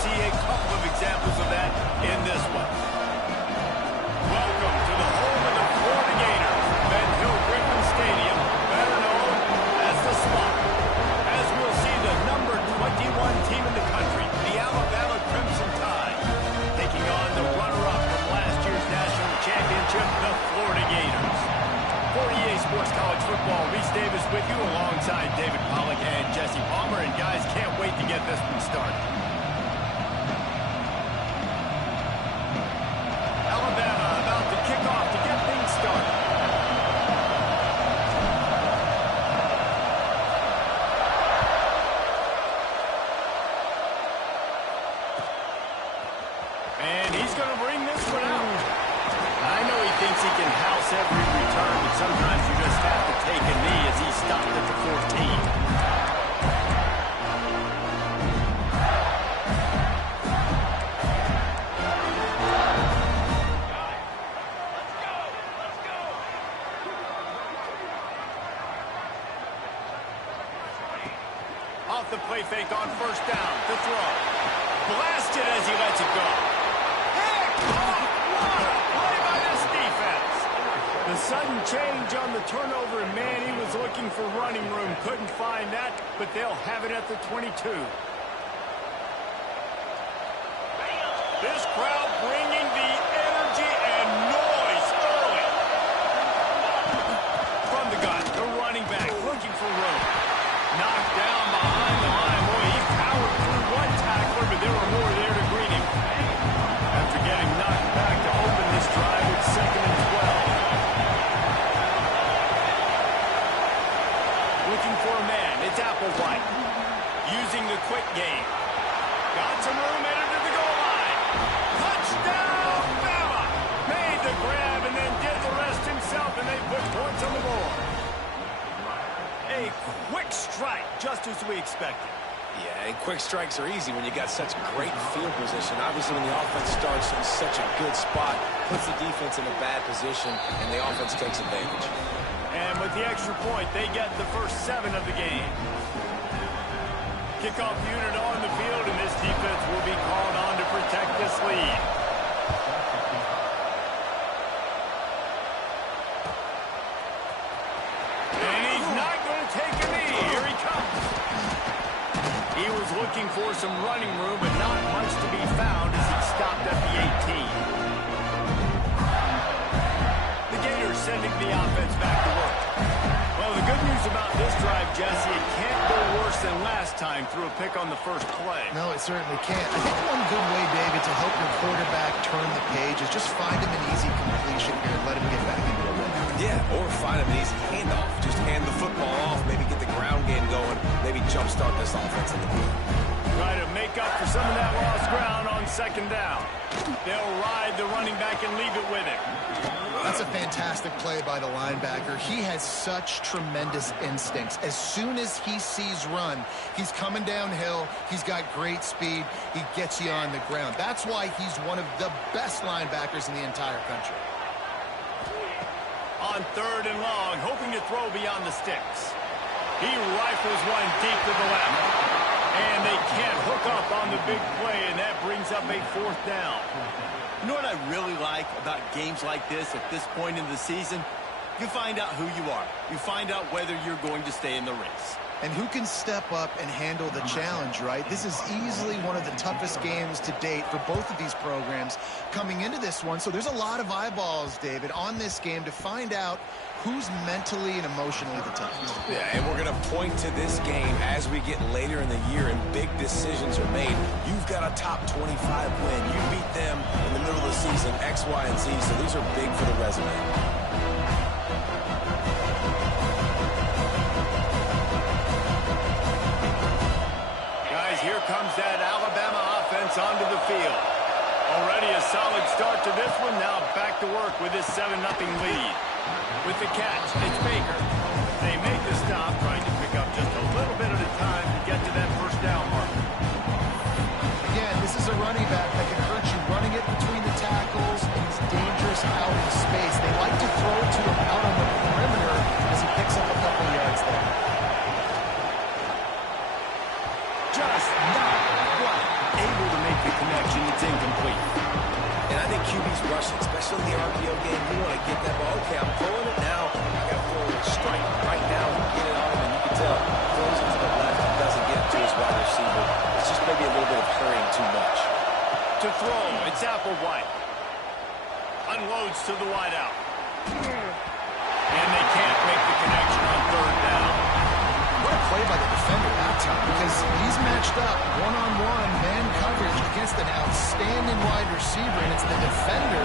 see a couple of examples of that in this one. Welcome to the home of the Florida Gators, Ben Hill Griffin Stadium, better known as the Swamp. As we'll see the number 21 team in the country, the Alabama Crimson Tide, taking on the runner-up from last year's national championship, the Florida Gators. For EA Sports College Football, Reese Davis with you alongside David Pollack and Jesse Palmer. And guys, can't wait to get this one started. Alabama about to kick off to get things started. And he's going to bring this one out. I know he thinks he can house every return, but sometimes you just have to take a knee as he stopped at the 14. Off the play fake on first down, the throw. Blasted as he lets it go. The sudden change on the turnover, and man, he was looking for running room. Couldn't find that, but they'll have it at the 22. This crowd bringing the energy and noise early. From the gun, the running back looking for room. Knocked down behind the line. Boy, he powered through one tackler, but there were more there to greet him. After getting knocked back to open this drive, it's 2nd and 12. Looking for a man, it's Applewhite. Using the quick game. Got some room, headed to the goal line. Touchdown, Bama! Made the grab and then did the rest himself, and they put points on the board. A quick strike, just as we expected. Yeah, and quick strikes are easy when you got such great field position. Obviously, when the offense starts in such a good spot, puts the defense in a bad position, and the offense takes advantage. And with the extra point, they get the first 7 of the game. Kickoff unit on the field, and this defense will be called on to protect this lead. And he's not going to take a knee. Here he comes. He was looking for some running room, but not much to be found as he stopped at the 18. Sending the offense back to work. Well, the good news about this drive, Jesse, it can't go worse than last time through a pick on the first play. No, it certainly can't. I think one good way, David, to help your quarterback turn the page is just find him an easy completion here and let him get back into a rhythm. Yeah, or find him an easy handoff. Just hand the football off, maybe get the ground game going, maybe jumpstart this offense in the field. Try to make up for some of that lost ground on 2nd down. They'll ride the running back and leave it with him. That's a fantastic play by the linebacker. He has such tremendous instincts. As soon as he sees run, he's coming downhill. He's got great speed. He gets you on the ground. That's why he's one of the best linebackers in the entire country. On 3rd and long, hoping to throw beyond the sticks. He rifles one deep to the left. And they can't hook up on the big play, and that brings up a 4th down. You know what I really like about games like this at this point in the season? You find out who you are. You find out whether you're going to stay in the race. And who can step up and handle the challenge, right? This is easily one of the toughest games to date for both of these programs coming into this one. So there's a lot of eyeballs, David, on this game to find out who's mentally and emotionally the toughest. Yeah, and we're going to point to this game as we get later in the year and big decisions are made. You've got a top 25 win. You beat them in the middle of the season, X, Y, and Z, so these are big for the resume. Here comes that Alabama offense onto the field. Already a solid start to this one. Now back to work with this 7-0 lead. With the catch, it's Baker. They make the stop, trying to pick up just a little bit at a time to get to that first down mark. Again, this is a running back that can hurt you running it between the tackles, and he's dangerous out in space. They like to throw it to him out on the perimeter as he picks up a couple of yards there. Just not quite able to make incomplete. And I think QB's rushing, especially in the RPO game. You want to get that ball. Okay, I'm pulling it now. I got to throw a strike right now and get it on him. And you can tell, throws it to the left and doesn't get it to his wide receiver. It's just maybe a little bit of hurrying too much. To throw, it's Applewhite. Unloads to the wideout. And they can't make the connection on third down. What a play by the defender that time, because he's matched up one-on-one man coverage against an outstanding wide receiver, and it's the defender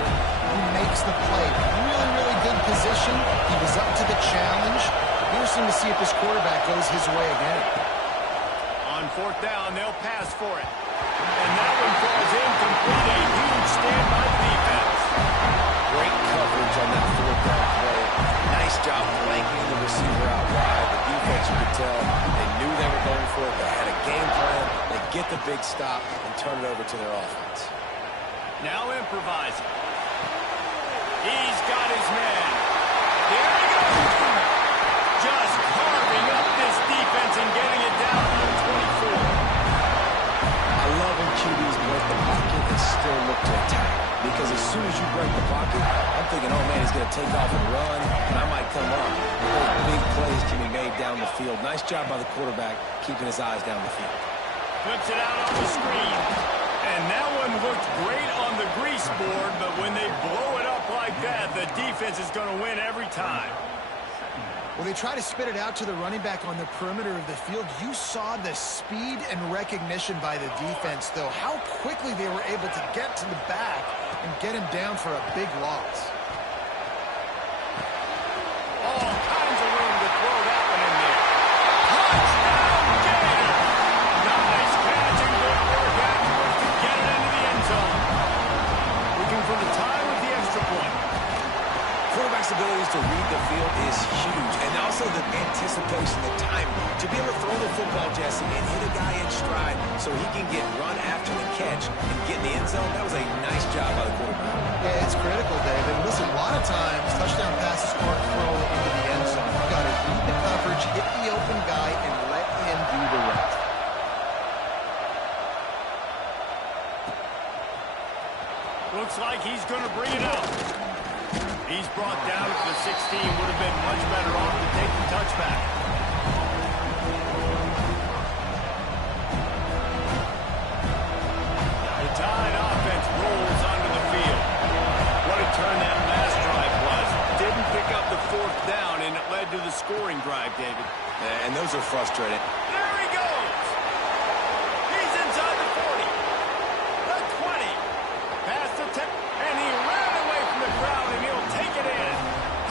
who makes the play. Really, really good position. He was up to the challenge. Interesting to see if this quarterback goes his way again. On fourth down, they'll pass for it. And that one falls incomplete. A huge stand by the defense. Great coverage on that fourth down play. Nice job blanking the receiver out wide. The defense, you could tell, they knew they were going for it. They had a game plan. They get the big stop and turn it over to their offense. Now improvising. He's got his man. There he goes. Just carving up this defense and getting it down on 24. I love when QBs break the pocket and still look to attack. Because as soon as you break the pocket, I'm thinking, oh man, he's going to take off and run, and I might come up. Those big plays can be made down the field. Nice job by the quarterback keeping his eyes down the field. Flips it out on the screen. And that one looked great on the grease board, but when they blow it up like that, the defense is going to win every time. Well, they try to spit it out to the running back on the perimeter of the field. You saw the speed and recognition by the defense, though. How quickly they were able to get to the back and get him down for a big loss. All kinds of room to throw that one in there. Touchdown, Gators! Nice catch and good work afterwards to get it into the end zone. Looking for the tie with the extra point. Quarterback's abilities to read the field is huge, and also the anticipation, the time to be able to throw the football, Jesse, and hit a guy in stride so he can get run after the catch and get in the end zone. That was a nice job by the quarterback. Yeah, it's critical, David. Listen, a lot of times, touchdown passes aren't thrown into the end zone. You've got to read the coverage, hit the open guy, and let him do the rest. Looks like he's going to bring it out. He's brought down to the 16. Would have been much better off to take the touchback. The Tide offense rolls onto the field. What a turn that last drive was. Didn't pick up the fourth down, and it led to the scoring drive, David. And those are frustrating. There he goes. He's inside the 40. The 20. Past the 10. And he ran away from the crowd, and he'll take it in.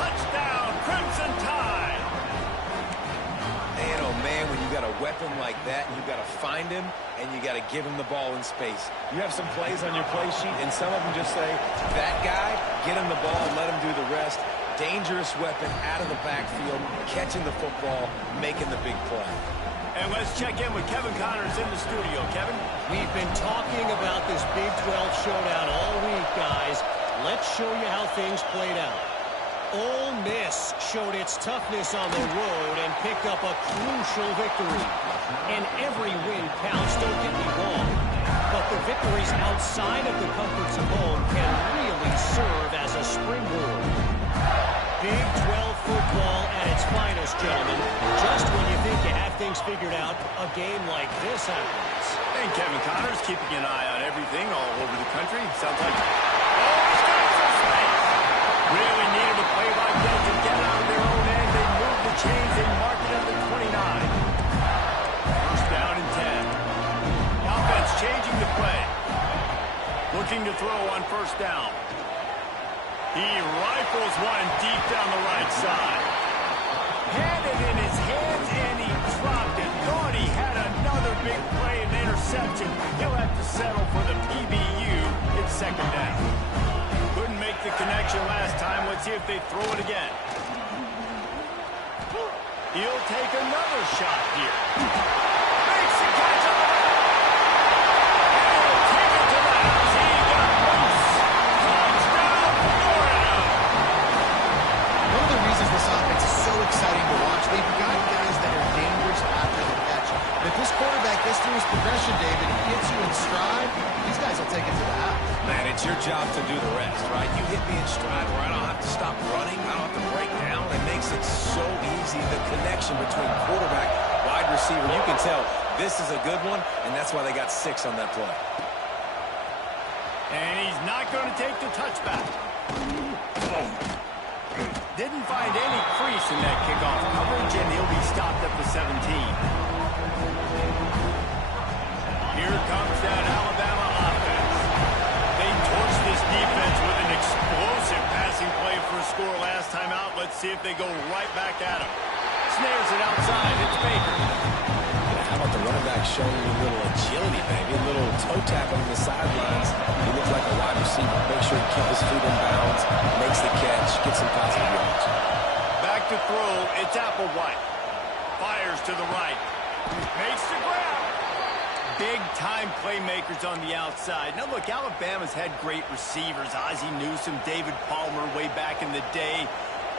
Touchdown, Crimson Tide. And oh man, when you got a weapon like that, you got to find him and you got to give him the ball in space. You have some plays on your play sheet, and some of them just say, that guy, get him the ball, let him do the rest. Dangerous weapon out of the backfield, catching the football, making the big play. And let's check in with Kevin Connors in the studio. Kevin? We've been talking about this Big 12 showdown all week, guys. Let's show you how things played out. Ole Miss showed its toughness on the road and picked up a crucial victory. And every win counts, don't get me wrong. But the victories outside of the comforts of home can really serve as a springboard. Big 12 football at its finest, gentlemen. Just when you think you have things figured out, a game like this happens. And Kevin Connors keeping an eye on everything all over the country. Sounds like... Oh, he's got some space. Really needed a play like that to get out of their own end. They moved the chains. They mark it at the 29. First down and 10. Offense changing the play. Looking to throw on first down. He rifles one deep down the right side. Had it in his hands, and he dropped it. Thought he had another big play and interception. He'll have to settle for the PBU. It's second down. Couldn't make the connection last time. Let's see if they throw it again. He'll take another shot here. Makes the catch on the right. And he'll take it to the house. He got loose. Touchdown, Florida. One of the reasons this offense is so exciting to watch, they've got guys that are dangerous after the catch. But if this quarterback gets through his progression, David, he hits you in stride, these guys will take it to the house. it's your job to do the rest, right? You hit me in stride where I don't have to stop running, I don't have to break down. It makes it so easy, the connection between quarterback, wide receiver. You can tell this is a good one, and that's why they got 6 on that play. And he's not going to take the touchback. Didn't find any crease in that kickoff coverage, and he'll be stopped at the 17. Here comes that Alabama offense. They torched this defense with an explosive passing play for a score last time out. Let's see if they go right back at him. Snares it outside. It's Baker. How about the running back showing you a little agility, baby? A little toe tap on the sidelines. He looks like a wide receiver. Make sure he keeps his feet in bounds, makes the catch, gets some positive yards. Back to throw. It's Applewhite. Fires to the right. Makes the grab. Big-time playmakers on the outside. Now, look, Alabama's had great receivers. Ozzie Newsome, David Palmer way back in the day.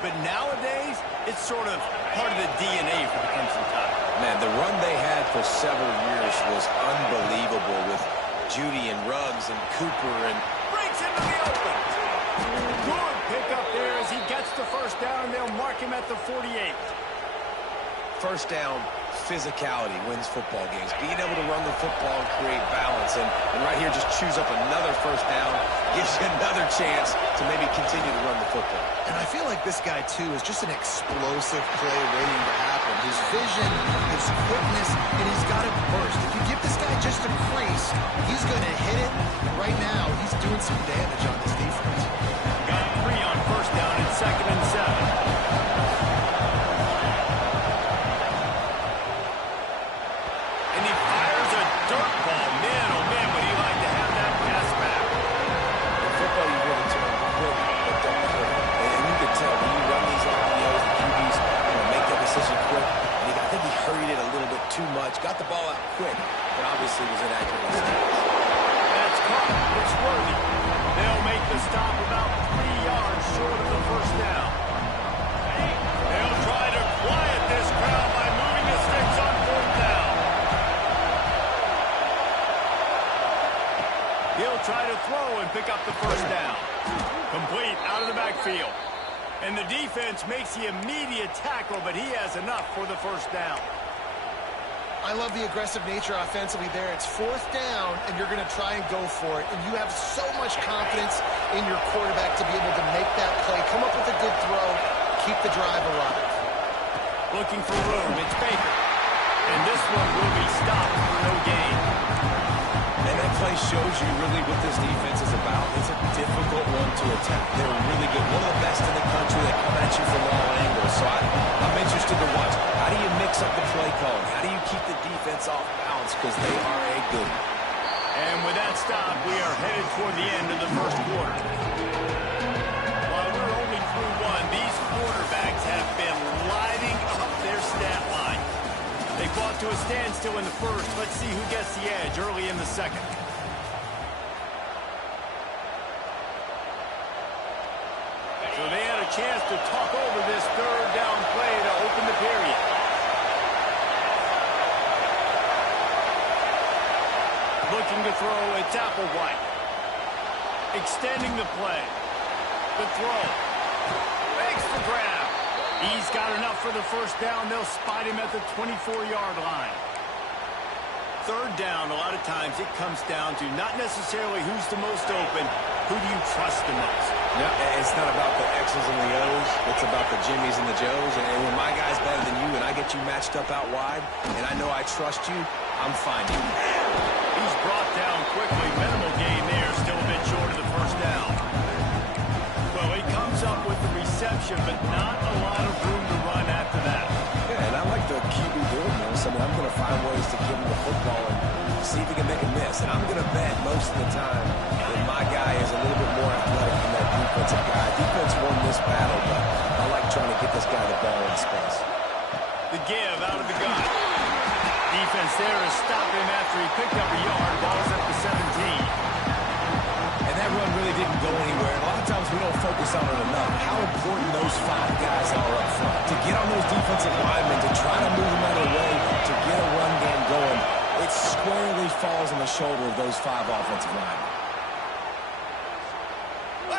But nowadays, it's sort of part of the DNA for the Crimson Tide. Man, the run they had for several years was unbelievable with Judy and Ruggs and Cooper and Breaks into the open. Good pickup there as he gets the first down, and they'll mark him at the 48. first down physicality wins football games. Being able to run the football and create balance. And right here, just choose up another first down. Gives you another chance to maybe continue to run the football. And I feel like this guy, too, is just an explosive play waiting to happen. His vision, his quickness, and he's got it burst. If you give this guy just a crease, he's going to hit it. And right now, he's doing some damage on this defense. Got 3 on first down and 2nd and 7. Too much, got the ball out quick, but obviously was inaccurate. That's caught. It's worthy. They'll make the stop about 3 yards short of the first down. They'll try to quiet this crowd by moving the sticks on 4th down. He'll try to throw and pick up the first down. Complete out of the backfield. And the defense makes the immediate tackle, but he has enough for the first down. I love the aggressive nature offensively there. It's 4th down, and you're going to try and go for it. And you have so much confidence in your quarterback to be able to make that play, come up with a good throw, keep the drive alive. Looking for room. It's Baker. And this one will be stopped for no gain. And that play shows you really what this defense is about. It's a difficult one to attack. They're really good. One of the best in the country. They come at you from all angles. So I'm interested to watch. How do you mix up the play calling? How do you keep the defense off balance? Because they are a good one. And with that stop, we are headed toward the end of the first quarter. While we're only through one, these quarterbacks have been lighting up their stat line. They fought to a standstill in the first. Let's see who gets the edge early in the second. So they had a chance to talk over this 3rd down play to open the period. Looking to throw, it's Applewhite. Extending the play. The throw. Makes the grab. He's got enough for the first down. They'll spot him at the 24-yard line. 3rd down, a lot of times it comes down to not necessarily who's the most open, who do you trust the most? No, it's not about the X's and the O's. It's about the Jimmies and the Joes. And when my guy's better than you and I get you matched up out wide, and I know I trust you, I'm finding you. He's brought down quickly. Minimal gain there. Still a bit short of the first down. Well, he comes up with the reception, but not a lot of room to run after that. Yeah, and I like the QB doing this. I mean, I'm going to find ways to give him the football and see if he can make a miss. And I'm going to bet most of the time that my guy is a little bit more athletic than that defensive guy. Defense won this battle, but I like trying to get this guy the ball in space. The give out of the gun. Defense there is stopping him after he picked up a yard. Ball's at the 17. And that run really didn't go anywhere. A lot of times we don't focus on it enough. How important those 5 guys are up front. To get on those defensive linemen, to try to move them out of the way, to get a run game going, it squarely falls on the shoulder of those 5 offensive linemen.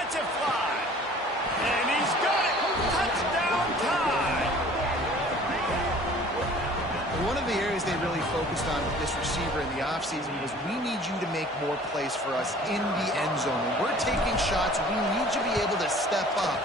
lets it fly. And he's got it. Touchdown tie. One of the areas they really focused on with this receiver in the offseason was we need you to make more plays for us in the end zone. When we're taking shots, we need you to be able to step up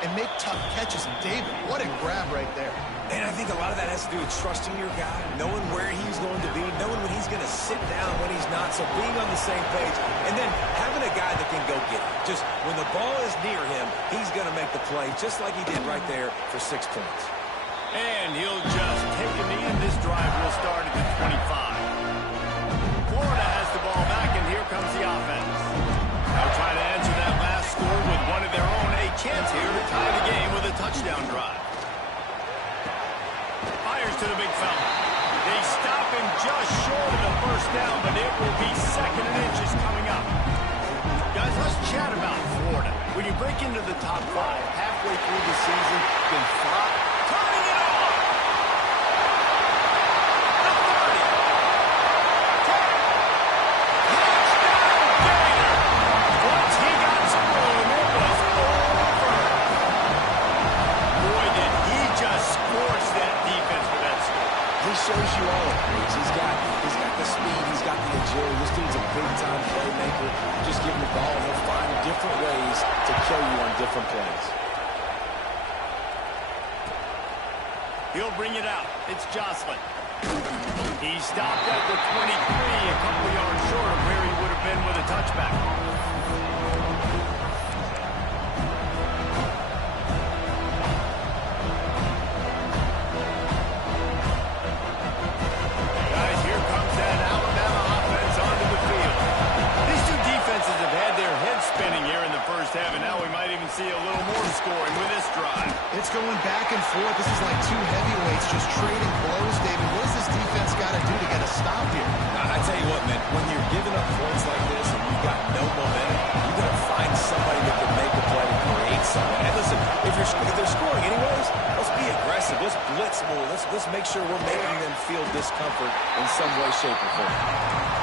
and make tough catches. And David, what a grab right there. And I think a lot of that has to do with trusting your guy, knowing where he's going to be, knowing when he's going to sit down, when he's not, so being on the same page, and then having a guy that can go get it. Just when the ball is near him, he's going to make the play, just like he did right there for 6 points. And he'll just take a knee, and this drive will start at the 25. Florida has the ball back, and here comes the offense. Now trying to answer that last score with one of their own. A chance here to tie the game with a touchdown drive. Fires to the big fella. They stop him just short of the first down, but it will be 2nd and inches coming up. Guys, let's chat about Florida. When you break into the top 5 halfway through the season, then flop, turning it on. The 30. 10. Touchdown, Gator. Once he got some room, it was over. Boy, did he just scorch that defense with that score. He shows you all of it. He's got the speed, he's got the agility. This dude's a big-time playmaker. Just give him the ball, and he'll find different ways to kill you on different plays. He'll bring it out. It's Jocelyn. He stopped at the 23, a couple yards short of where he would have been with a touchback. Guys, here comes that Alabama offense onto the field. These two defenses have had their heads spinning here in the first half, and now we might even see a little more scoring with this drive. It's going back and forth. This is like two heavyweights just trading blows, David. What does this defense got to do to get a stop here? I tell you what, man, when you're giving up points like this and you've got no momentum, you got to find somebody that can make a play to create something. And listen, if they're scoring anyways, let's be aggressive. Let's blitz more. Let's make sure we're making them feel discomfort in some way, shape, or form.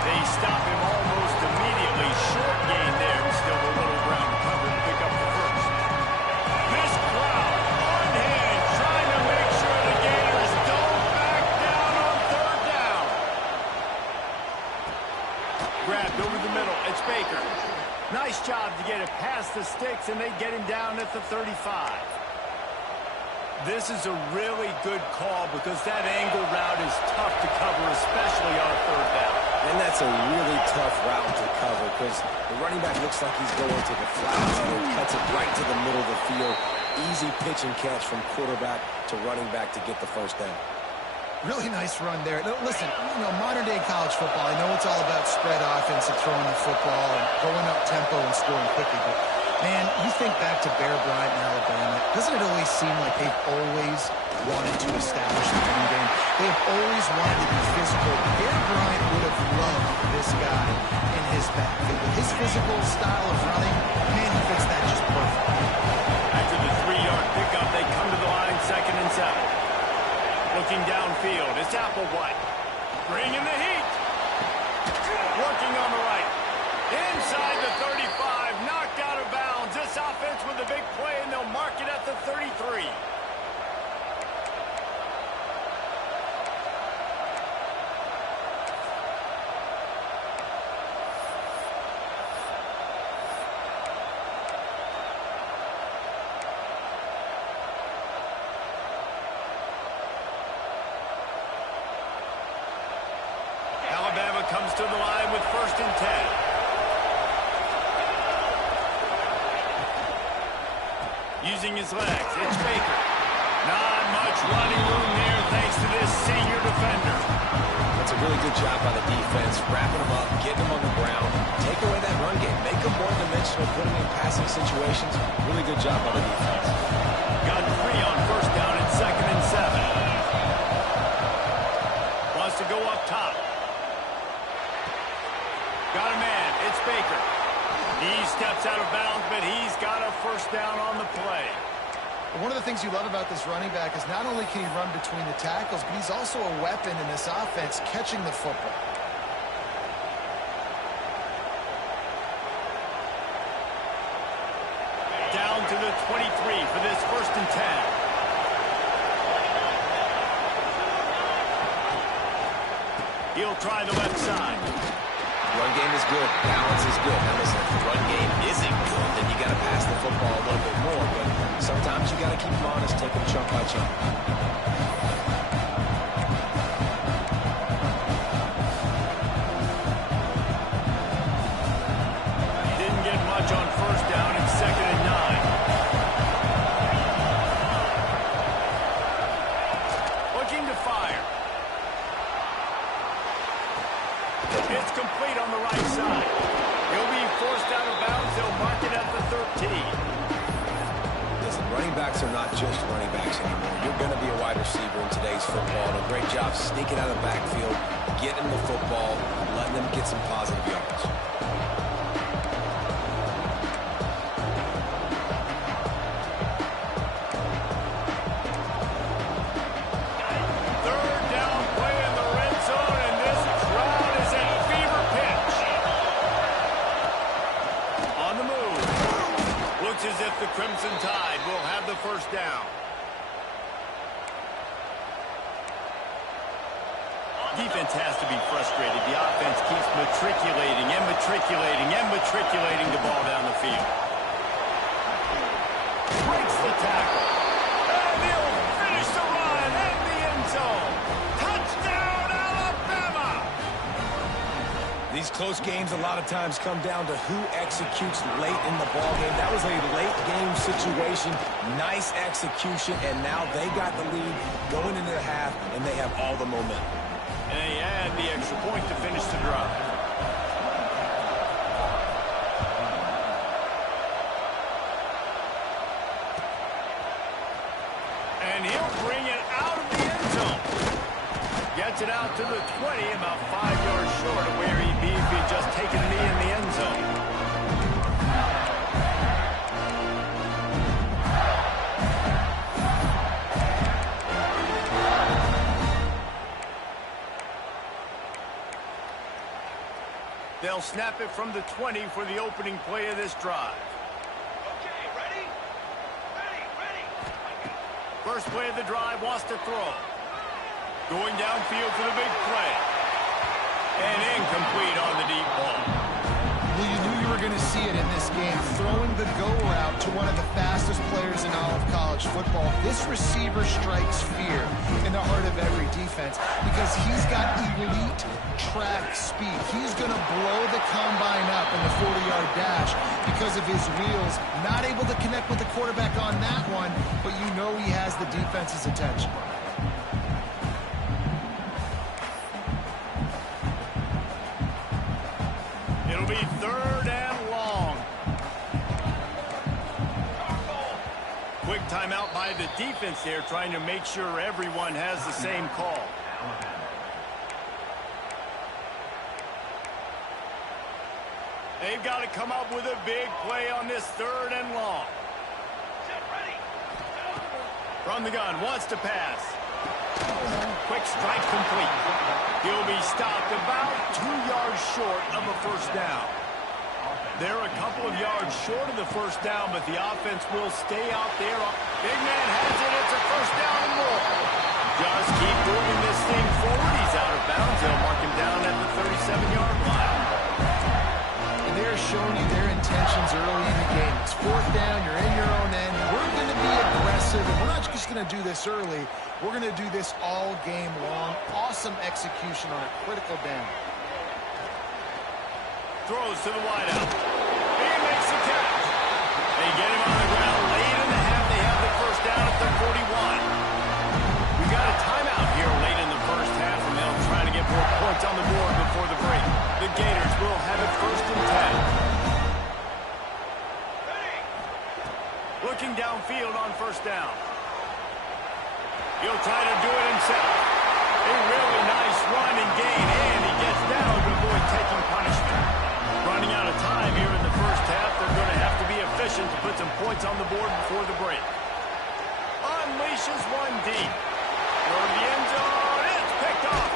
They stop him almost immediately. Short gain there. Still a little ground to cover to pick up the first. This crowd on hand trying to make sure the Gators don't back down on 3rd down. Grabbed over the middle. It's Baker. Nice job to get it past the sticks, and they get him down at the 35. This is a really good call because that angle route is tough to cover, especially on 3rd down. And that's a really tough route to cover because the running back looks like he's going to the flats and he cuts it right to the middle of the field. Easy pitch and catch from quarterback to running back to get the first down. Really nice run there. Now, listen, modern-day college football, I know it's all about spread offense and throwing the football and going up tempo and scoring quickly, but, man, you think back to Bear Bryant in Alabama, doesn't it always seem like they've always wanted to establish the running game? They've always wanted to be physical. Bear Bryant would have loved this guy in his backfield. With his physical style of running, man, he fits that just perfect. After the 3-yard pickup, they come to the line 2nd and 7. Looking downfield, it's Applewhite. Bringing the heat. Working on the right. Inside the 35, knocked out of bounds. This offense with a big play, and they'll mark it at the 33. Alabama comes to the line with 1st and 10. Using his legs, it's Baker. Not much running room there thanks to this senior defender. That's a really good job by the defense, wrapping them up, getting them on the ground, take away that run game, make them more dimensional, put them in passing situations. Really good job by the defense. Got 3 on 1st down and 2nd and 7. Wants to go up top. Got a man. It's Baker. He steps out of bounds, but he's got a 1st down on the play. One of the things you love about this running back is not only can he run between the tackles, but he's also a weapon in this offense catching the football. to the 23 for this 1st and 10. He'll try the left side. Run game is good. Balance is good. Now listen, if the run game isn't good, then you got to pass the football a little bit more. But sometimes you got to keep them honest, take them chunk by chunk. Didn't get much on 1st down and 2nd and 9. Looking to fire. It's complete on the right side. He'll be forced out of bounds. They'll mark it at the 13. Listen, running backs are not just running backs anymore. You're going to be a wide receiver in today's football. And a great job sneaking out of the backfield, getting the football, letting them get some positive yards. As if the Crimson Tide will have the 1st down. Defense has to be frustrated. The offense keeps matriculating and matriculating and matriculating the ball down the field. Breaks the tackle. And he'll finish the run in the end zone. Touchdown, Alabama! These close games a lot of times come down to who executes late in the ball game. That was a late game situation, nice execution, and now they got the lead going into the half, and they have all the momentum. And they add the extra point to finish the drive. And he'll bring it out of the end zone. Gets it out to the 20, about 5 yards short of where he'd be if he'd just taken a knee in the end zone. They'll snap it from the 20 for the opening play of this drive. Okay, ready? Ready. First play of the drive, wants to throw. Going downfield for the big play. And incomplete on the deep ball. Well, you knew you were going to see it in this game. Throwing the go route to one of the fastest players in all of college football. This receiver strikes fear in the heart of every defense because he's got elite track speed. He's going to blow the combine up in the 40-yard dash because of his wheels. Not able to connect with the quarterback on that one, but you know he has the defense's attention. It'll be 3rd and long. Quick timeout by the defense there, trying to make sure everyone has the same call. They've got to come up with a big play on this 3rd and long. From the gun, wants to pass. Quick strike complete. He'll be stopped about 2 yards short of a 1st down. They're a couple of yards short of the 1st down, but the offense will stay out there. Big man has it. It's a 1st down and more. Just keep moving this thing forward. He's out of bounds. They'll mark him down at the 37-yard line. And they're showing you their intentions early in the game. It's 4th down. You're in your own end. We're going to be aggressive, and we're not just going to do this early. We're going to do this all game long. Awesome execution on a critical down. Throws to the wideout. He makes the catch. They get him on the ground late in the half. They have the 1st down at the 41. We got a timeout here late in the 1st half, and they'll try to get more points on the board before the break. The Gators will have it 1st and 10. Looking downfield on 1st down. He'll try to do it himself. A really nice run and gain, and he gets down to avoid taking punishment. Running out of time here in the 1st half. They're going to have to be efficient to put some points on the board before the break. Unleashes one deep. Throw to the end zone. It's picked off.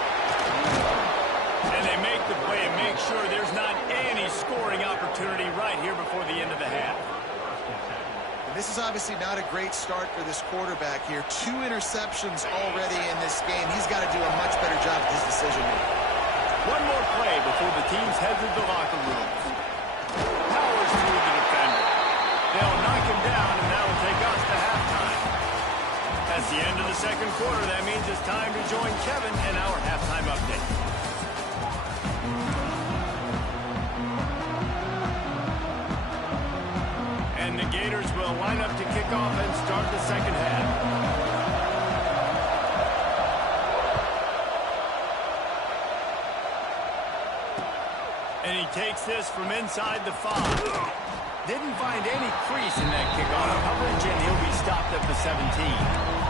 And they make the play and make sure there's not any scoring opportunity right here before the end of the half. This is obviously not a great start for this quarterback here. 2 interceptions already in this game. He's got to do a much better job with his decision-making. One more play before the teams head to the locker rooms. Powers through the defender. They'll knock him down, and that will take us to halftime. That's the end of the second quarter. That means it's time to join Kevin in our halftime update. And the Gators will line up to kick off and start the second half. And he takes this from inside the 5. Didn't find any crease in that kickoff coverage, and he'll be stopped at the 17.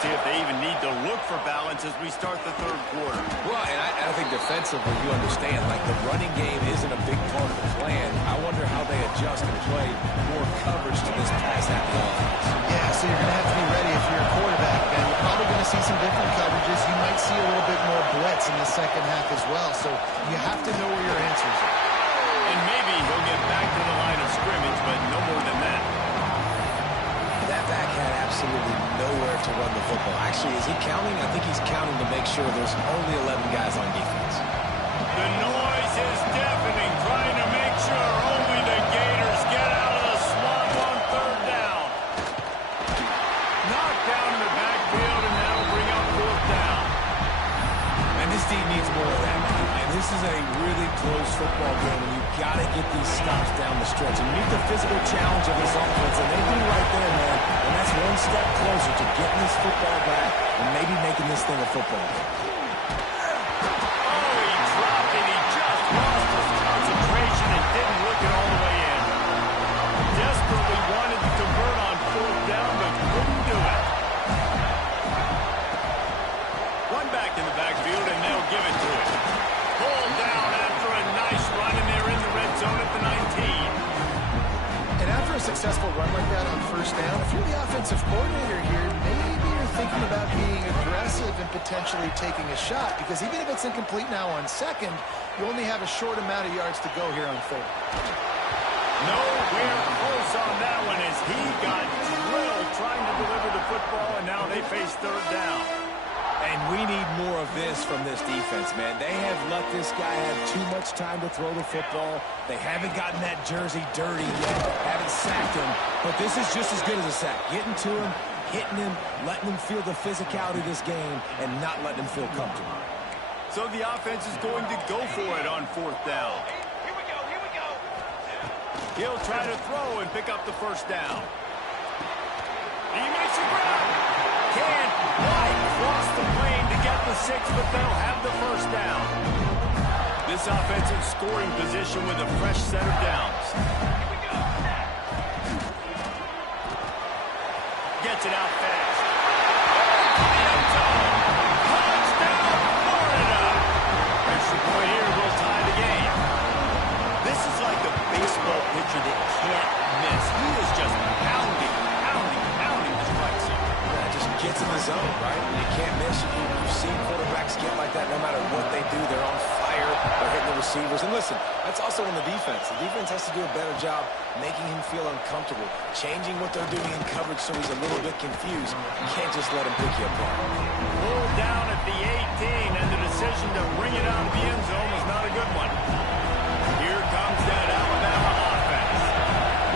See if they even need to look for balance as we start the third quarter. Well, and I think defensively, you understand, like the running game isn't a big part of the plan. I wonder how they adjust and play more coverage to this pass-happy offense. Yeah, so you're going to have to be ready if you're a quarterback, and you're probably going to see some different coverages. You might see a little bit more blitz in the second half as well, so you have to know where your answers are. And maybe he'll get back to the line of scrimmage, but no more than that. That back had absolutely nowhere to run the football. Actually, is he counting? I think he's counting to make sure there's only 11 guys on defense. The noise is deafening, trying to make sure only the Gators get out of the swamp on third down. Knocked down in the backfield, and that'll bring up fourth down. And this team needs more of that. And this is a really close football game, and you've got to get these stops down the stretch and meet the physical challenge of this offense, and they do right there, man. And that's one step closer to getting this football back and maybe making this thing a football game. Oh, he dropped it. He just lost his concentration and didn't look it all the way in. Desperately wanted to convert on fourth down, but couldn't do it. Run back in the backfield, and they'll give it to him. Pulled down after a nice run, and they're in the red zone at the 19. And after a successful run like that on first down, if you're the offensive coordinator here, maybe you're thinking about being aggressive and potentially taking a shot, because even if it's incomplete now on second, you only have a short amount of yards to go here on third. Nowhere close on that one as he got drilled trying to deliver the football, and now they face third down. And we need more of this from this defense, man. They have let this guy have too much time to throw the football. They haven't gotten that jersey dirty yet, haven't sacked him. But this is just as good as a sack. Getting to him, hitting him, letting him feel the physicality of this game, and not letting him feel comfortable. So the offense is going to go for it on fourth down. Here we go, here we go. He'll try to throw and pick up the first down. He makes a grab. Can't quite cross the plane to get the 6, but they'll have the first down. This offensive scoring position with a fresh set of downs. Here we go. Gets it out fast. End zone. Touchdown, Florida. Extra point here will tie the game. This is like a baseball pitcher that can't miss. He is just pounding the strike zone. Gets in the zone, right? You can't miss. You've seen quarterbacks get like that no matter what they do. They're on fire. They're hitting the receivers. And listen, that's also on the defense. The defense has to do a better job making him feel uncomfortable, changing what they're doing in coverage so he's a little bit confused. You can't just let him pick you apart. Pulled down at the 18, and the decision to bring it out of the end zone was not a good one. Here comes that Alabama offense.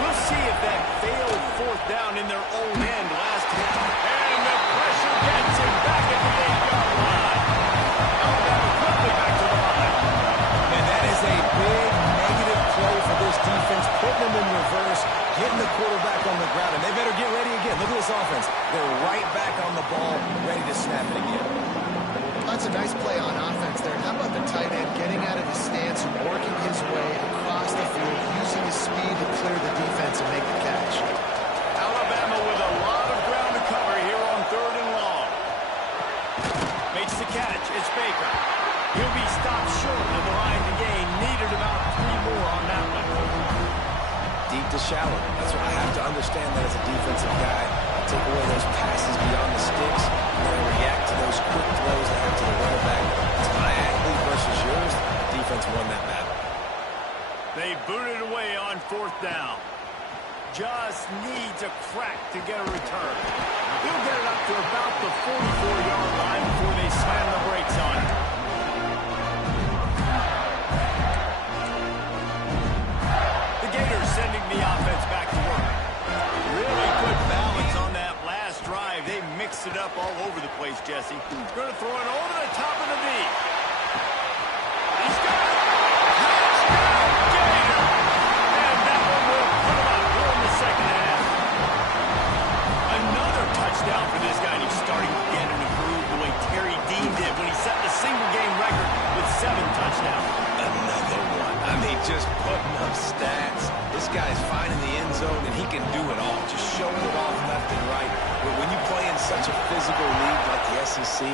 We'll see if that failed fourth down in their own end last week. And the pressure gets him back at the 8-yard line. Alabama quickly back to the line. And that is a big negative play for this defense, putting them in reverse, getting the quarterback on the ground. And they better get ready again. Look at this offense. They're right back on the ball, ready to snap it again. That's a nice play on offense there. How about the tight end getting out of his stance, deep to shallow. That's what I have to understand that as a defensive guy. I take away those passes beyond the sticks, and then I react to those quick throws I have to the running back. It's my athlete versus yours. The defense won that battle. They booted away on 4th down. Just needs a crack to get a return. He'll get it up to about the 44-yard line before they slam the brakes on it. The Gators sending the offense back to work. Really good balance on that last drive. They mixed it up all over the place, Jesse. Going to throw it over the top of the knee. He's got it. Touchdown, Gator! And that one will put him up here in the second half. Another touchdown for this guy, and he's starting to get in a groove the way Terry Dean did when he set the single-game record with 7 touchdowns. Another one. I mean, just putting up stats. This guy's finding the end zone, and he can do it all. Just showing it off left and right. But when you play in such a physical league like the SEC,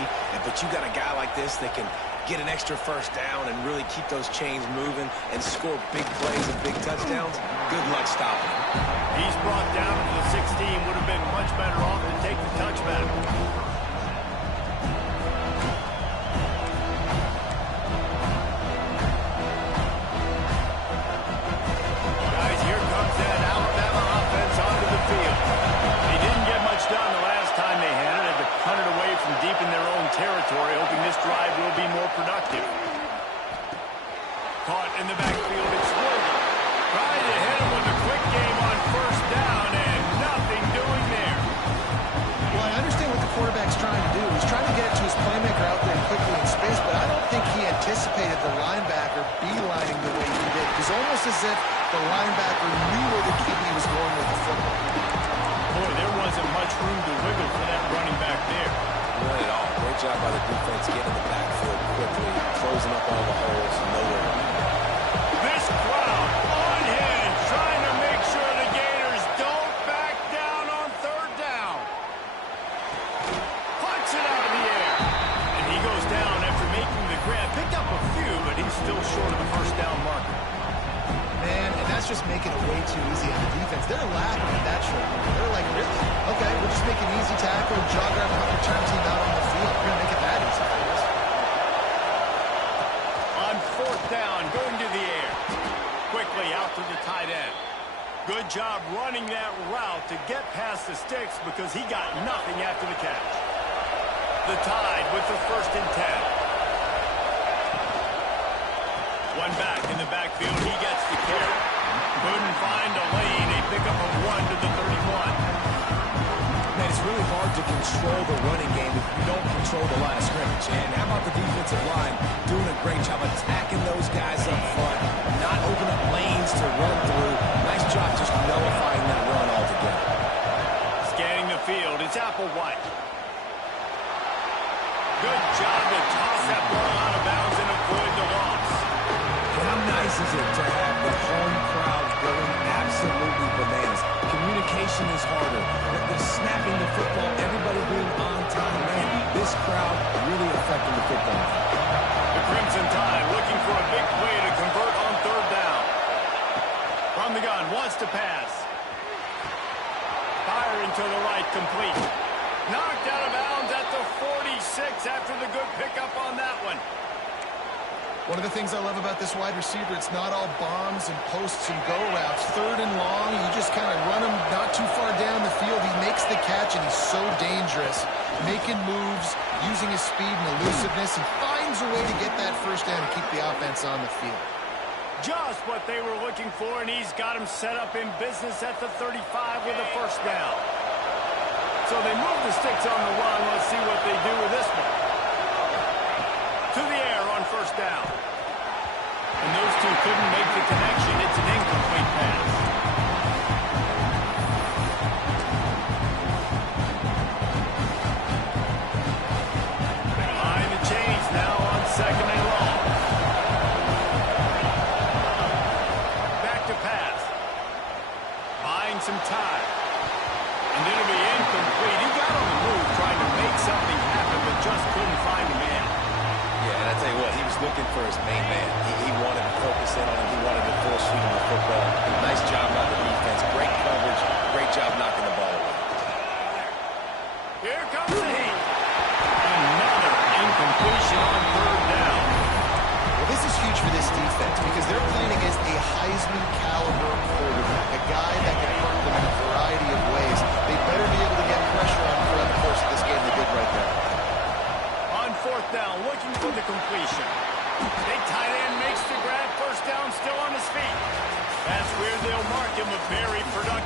but you got a guy like this that can get an extra first down and really keep those chains moving and score big plays and big touchdowns, good luck stopping him. He's brought down to the 16. Would have been much better off to take the touchback. Guys, here comes that Alabama offense onto the field. They didn't get much done the last time they had it. Had to punt it away from deep in their own territory, hoping this drive will be more productive. Caught in the backfield, exploded. Tried to hit him with a quick game on 1st down, and nothing doing there. Well, I understand what the quarterback's trying to do. He's trying to get it to his playmaker out there quickly in space, but I don't think he anticipated the linebacker beelining the way he did. It was almost as if the linebacker knew where the QB was going with the football. Boy, there wasn't much room to wiggle for that running back there. Not at all. Great job by the defense getting in the backfield quickly, closing up all the holes, nowhere to run. This crowd on hand, trying to make sure the Gators don't back down on 3rd down. Punts it out of the air. And he goes down after making the grab. Picked up a few, but he's still short of the 1st down marker. Man, and that's just making it way too easy on the defense. They're laughing at that short. They're like, really? Okay, we'll just make an easy tackle, jog our punt return team out on the field. We're going to make it that easy for us. On 4th down, going to the air. Quickly out to the tight end. Good job running that route to get past the sticks because he got nothing after the catch. The Tide with the 1st and 10. One back in the backfield, he gets the carry. Couldn't find a lane. A pickup of 1 to the 31. Man, it's really hard to control the running game if you don't control the line of scrimmage. And how about the defensive line doing a great job attacking those guys up front, not opening up lanes to run through. Nice job just nullifying that run altogether. Scanning the field, it's Applewhite. Good job to toss that ball out of bounds and avoid the loss. How nice is it to have the home crowd going absolutely bananas? Communication is harder. They're snapping the football, everybody being on time. Man, this crowd really affecting the football. The Crimson Tide looking for a big play to convert on 3rd down. From the gun, wants to pass. Firing to the right, complete. Knocked out of bounds at the 46 after the good pickup on that one. One of the things I love about this wide receiver, it's not all bombs and posts and go routes. 3rd and long, you just kind of run him not too far down the field. He makes the catch, and he's so dangerous. Making moves, using his speed and elusiveness, and finds a way to get that 1st down and keep the offense on the field. Just what they were looking for, and he's got him set up in business at the 35 with a 1st down. So they move the sticks on the run. Let's see what they do with this one. To the air on 1st down. And those two couldn't make the connection. It's an incomplete pass. Behind the chains now on 2nd and long. Back to pass. Buying some time. And it'll be incomplete. He got on the move trying to make something happen, but just couldn't find a man. Yeah, and I tell you what, he was looking for his main man. He wanted to focus in on him. He wanted to force feed him the football. Nice job by the defense.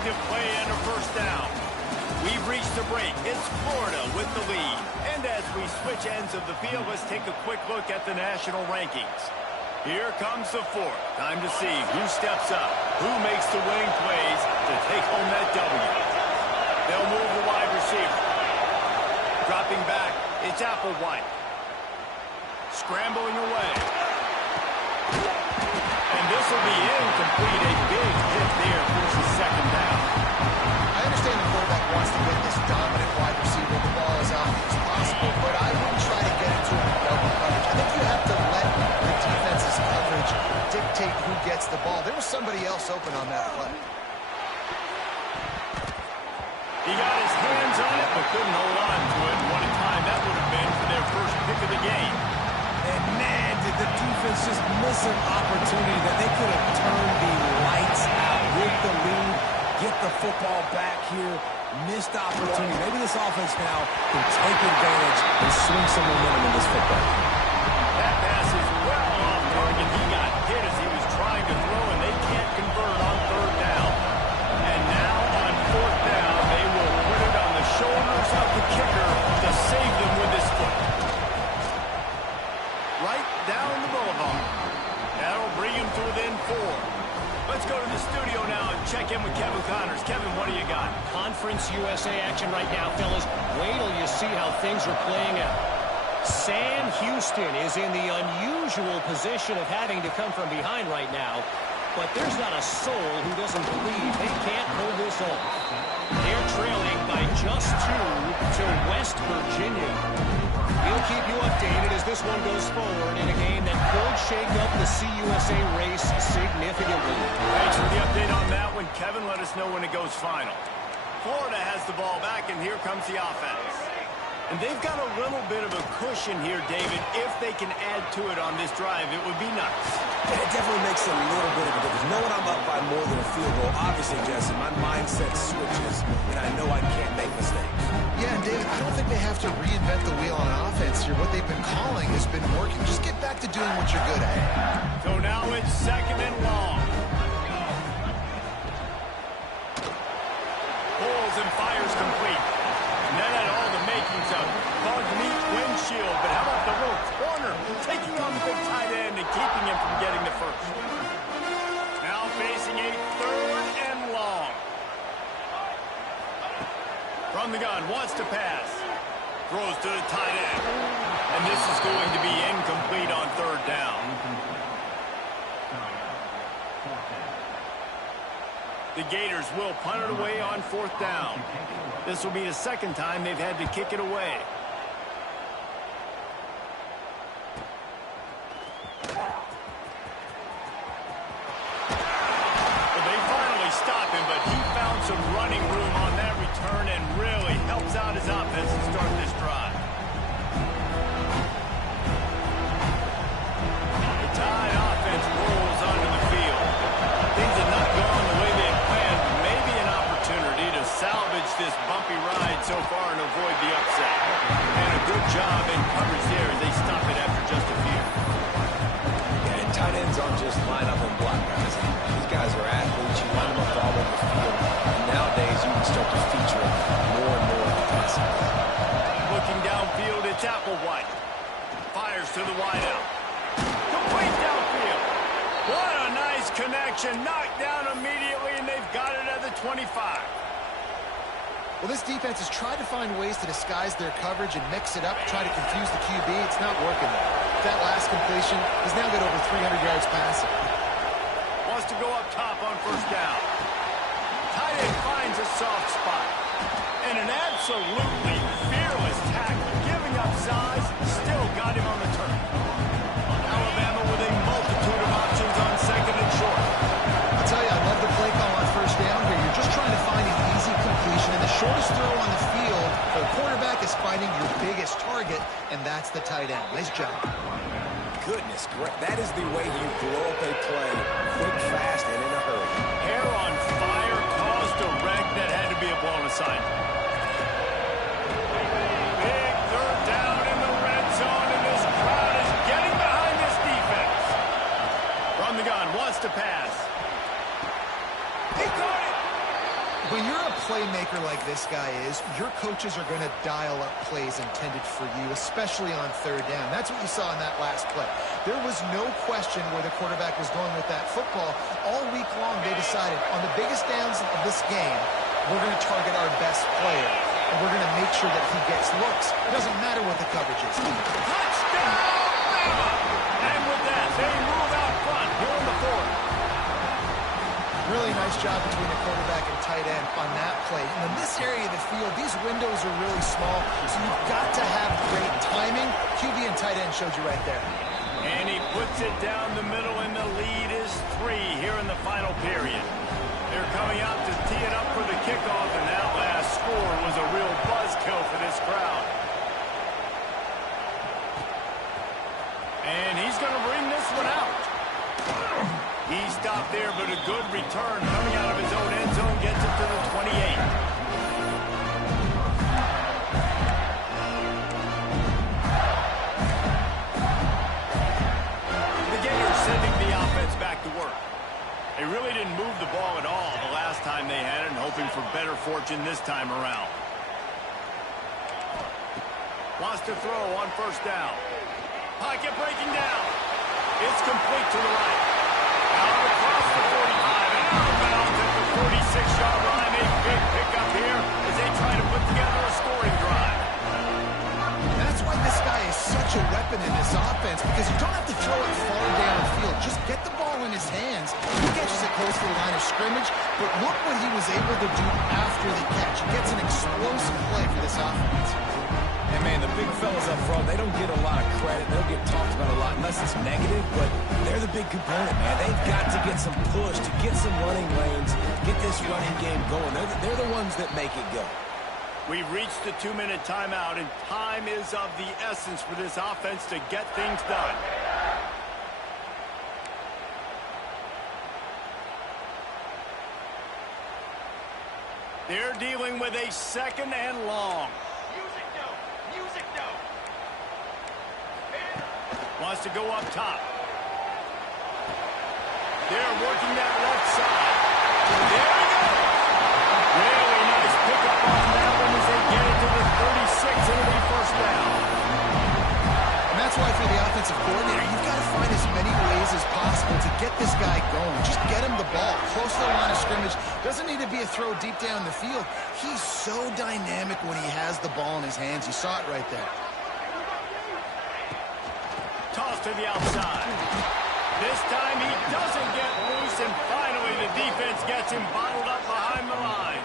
effective play and a first down. We've reached the break. It's Florida with the lead. And as we switch ends of the field, let's take a quick look at the national rankings. Here comes the fourth. Time to see who steps up, who makes the winning plays to take home that W. They'll move the wide receiver. Dropping back, it's Applewhite. Scrambling away. And this will be incomplete. A big hit there forces second down. I understand the quarterback wants to get this dominant wide receiver the ball as often as possible, but I wouldn't try to get into him in double coverage. I think you have to let the defense's coverage dictate who gets the ball. There was somebody else open on that play. He got his hands on it, but couldn't hold on to it. What a time that would have been for their first pick of the game. And man, did the defense just miss an opportunity that they could have turned the lights out with the lead, get the football back here, missed opportunity. Maybe this offense now can take advantage and swing some momentum in this football game. That pass is well off target. He got hit as he was trying to throw, and they can't convert on third down. And now on fourth down, they will put it on the shoulders of the kicker to save them with his foot. Right down the boulevard. That'll bring him to within 4. Let's go to the studio now and check in with Kevin Connors. Kevin, what do you got? Conference USA action right now, fellas. Wait till you see how things are playing out. Sam Houston is in the unusual position of having to come from behind right now, but there's not a soul who doesn't believe they can't pull this off. They're trailing by just 2 to West Virginia. We'll keep you updated as this one goes forward in a game that could shake up the CUSA race significantly. Thanks for the update on that one, Kevin. Let us know when it goes final. Florida has the ball back, and here comes the offense. And they've got a little bit of a cushion here, David. If they can add to it on this drive, it would be nice. And it definitely makes a little bit of a difference. Knowing I'm up by more than a field goal, obviously, Jesse, my mindset switches, and I know I can't make mistakes. Yeah, and David, I don't think they have to reinvent the wheel on offense here. What they've been calling has been working. Just get back to doing what you're good at. So now it's second and long. Pulls and fires complete. And that had all the makings of bug meat windshield. But how about the little corner taking on the big tight end and keeping him from getting the first? Now facing a third and long. From the gun, wants to pass. Throws to the tight end. And this is going to be incomplete on third down. The Gators will punt it away on fourth down. This will be the second time they've had to kick it away. Well, they finally stop him, but he found some running room on that return and really helps out his offense to start this drive. The Tide offense rolls onto the field. Things have not gone the way they had planned, but maybe an opportunity to salvage this bumpy ride so far and avoid the upset. And a good job in coverage there as they stop it after just a few. Yeah, and tight ends aren't just line up and block guys. These guys are athletes. You line them up all over the field. And nowadays, you can start to feature them more and more in the passing game. Looking downfield, it's Applewhite. Fires to the wideout. Complete downfield. What a nice connection. Knocked down immediately, and they've got it at the 25. Well, this defense has tried to find ways to disguise their coverage and mix it up, try to confuse the QB. It's not working. That last completion, he's now got over 300 yards passing. Wants to go up top on first down. Tight end finds a soft spot. And an absolutely fearless tackle. Giving up size, still got him on the turn. Alabama with a multitude of options on second and short. I'll tell you, I love the play call on first down here. You're just trying to find an easy completion, and the shortest throw on the field for the quarterback is finding your biggest target, and that's the tight end. Nice job. Goodness, that is the way you blow up a play quick, fast, and in a hurry. Hair on fire caused a wreck that had to be a blown assignment. Big third down in the red zone, and this crowd is getting behind this defense. From the gun, wants to pass. He caught it. When you're a playmaker like this guy is, your coaches are going to dial up plays intended for you, especially on third down. That's what you saw in that last play. There was no question where the quarterback was going with that football. All week long, they decided on the biggest downs of this game, we're going to target our best player, and we're going to make sure that he gets looks. It doesn't matter what the coverage is. Touchdown, Bama! And with that, they move out front here in the fourth. Really nice job between the quarterback and tight end on that play. And in this area of the field, these windows are really small, so you've got to have great timing. QB and tight end showed you right there. And he puts it down the middle, and the lead is 3 here in the final period. They're coming out to tee it up for the kickoff, and that last score was a real buzzkill for this crowd. And he's going to bring this one out. He stopped there, but a good return coming out of his own end zone gets it to the 28. The Gators sending the offense back to work. They really didn't move the ball at all the last time they had it, and hoping for better fortune this time around. Wants to throw on first down. Pocket breaking down. It's complete to the right. Out across the 45 and out of bounds at the 46-yard line. A big pickup here as they try to put together a scoring drive. That's why this guy is such a weapon in this offense, because you don't have to throw it far downfield. Just get the ball in his hands. He catches it close to the line of scrimmage, but look what he was able to do after the catch. He gets an explosive play for this offense. And, man, the big fellas up front, they don't get a lot of credit. They don't get talked about a lot unless it's negative, but they're the big component, man. They've got to get some push, to get some running lanes, get this running game going. They're the ones that make it go. We've reached the 2-minute timeout, and time is of the essence for this offense to get things done. They're dealing with a 2nd and long. Music no. Wants to go up top. They're working that left side. There we go. Really nice pickup on that one as they get it to the 36, and it'll be first down. And that's why for the offensive coordinator, you've got to find as many ways as possible to get this guy going. Just get him the ball close to the line of scrimmage. Doesn't need to be a throw deep down the field. He's so dynamic when he has the ball in his hands. You saw it right there. Toss to the outside. This time he doesn't get loose, and finally the defense gets him bottled up behind the line.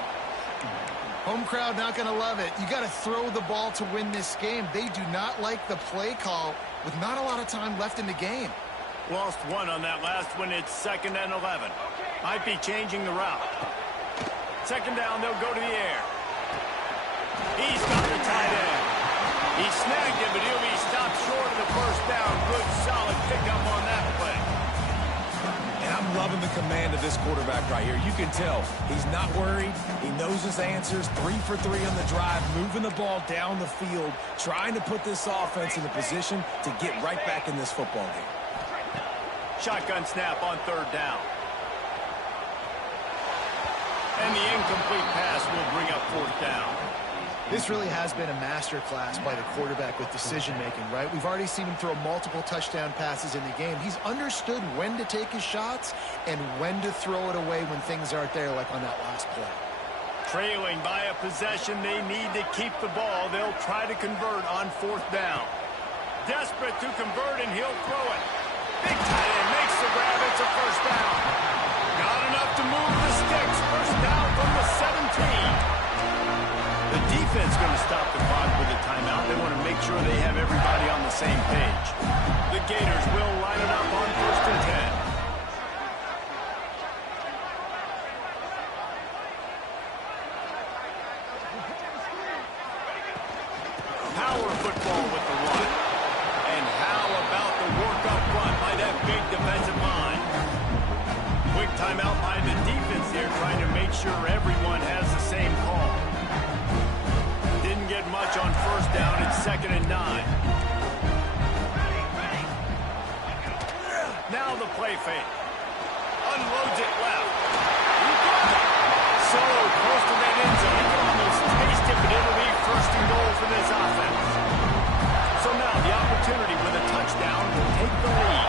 Home crowd not going to love it. You got to throw the ball to win this game. They do not like the play call with not a lot of time left in the game. Lost one on that last one. It's 2nd and 11. Might be changing the route. 2nd down, they'll go to the air. He's got the tight end. He snagged him, but he'll be stopped short of the first down. Good, solid pickup on that play. And I'm loving the command of this quarterback right here. You can tell he's not worried. He knows his answers. 3 for 3 on the drive, moving the ball down the field, trying to put this offense in a position to get right back in this football game. Shotgun snap on 3rd down. And the incomplete pass will bring up 4th down. This really has been a masterclass by the quarterback with decision-making, right? We've already seen him throw multiple touchdown passes in the game. He's understood when to take his shots and when to throw it away when things aren't there, like on that last play. Trailing by a possession, they need to keep the ball. They'll try to convert on 4th down. Desperate to convert, and he'll throw it. Big tight end makes the grab. It's a first down. Got enough to move the sticks. First down from the 17. The defense going to stop the clock with a timeout. They want to make sure they have everybody on the same page. The Gators will line it up on 1st and 10. Power football with the one. And how about the work up front by that big defensive line? Quick timeout by the defense here, trying to make sure everyone has the same call. Didn't get much on first down. It's 2nd and 9. Now the play fake. Unloads it left. He got it. So close touchdown will take the lead.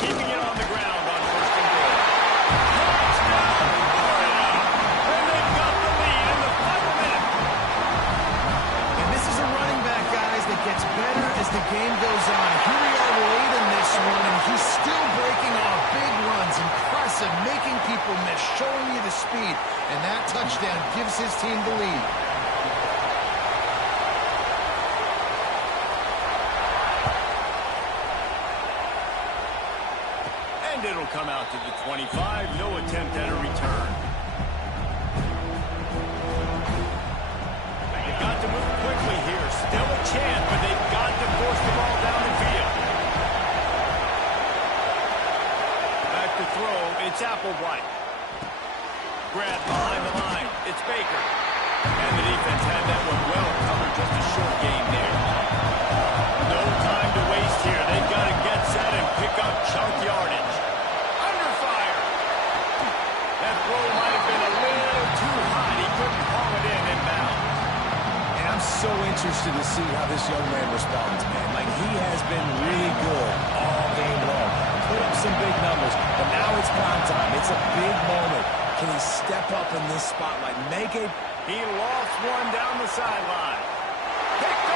Keeping it on the ground on first and goal. Touchdown, Florida! And they've got the lead in the final minute. And this is a running back, guys, that gets better as the game goes on. Here we are late in this one, and he's still breaking off big runs. Impressive, making people miss, showing you the speed. And that touchdown gives his team the lead. And it'll come out to the 25. No attempt at a return. They've got to move quickly here. Still a chance, but they've got to force the ball down the field. Back to throw. It's Applewhite. Grab behind the line. It's Baker. And the defense had that one well covered. Just a short game there. No time to waste here. They've got to get set and pick up chunk yardage. Under fire. That throw might have been a little too high. He couldn't haul it in bounds. And I'm so interested to see how this young man responds, man. Like, he has been really good all game long. Put up some big numbers, but now it's prime time. It's a big moment. Can he step up in this spotlight? Make it. He lost one down the sideline. Picked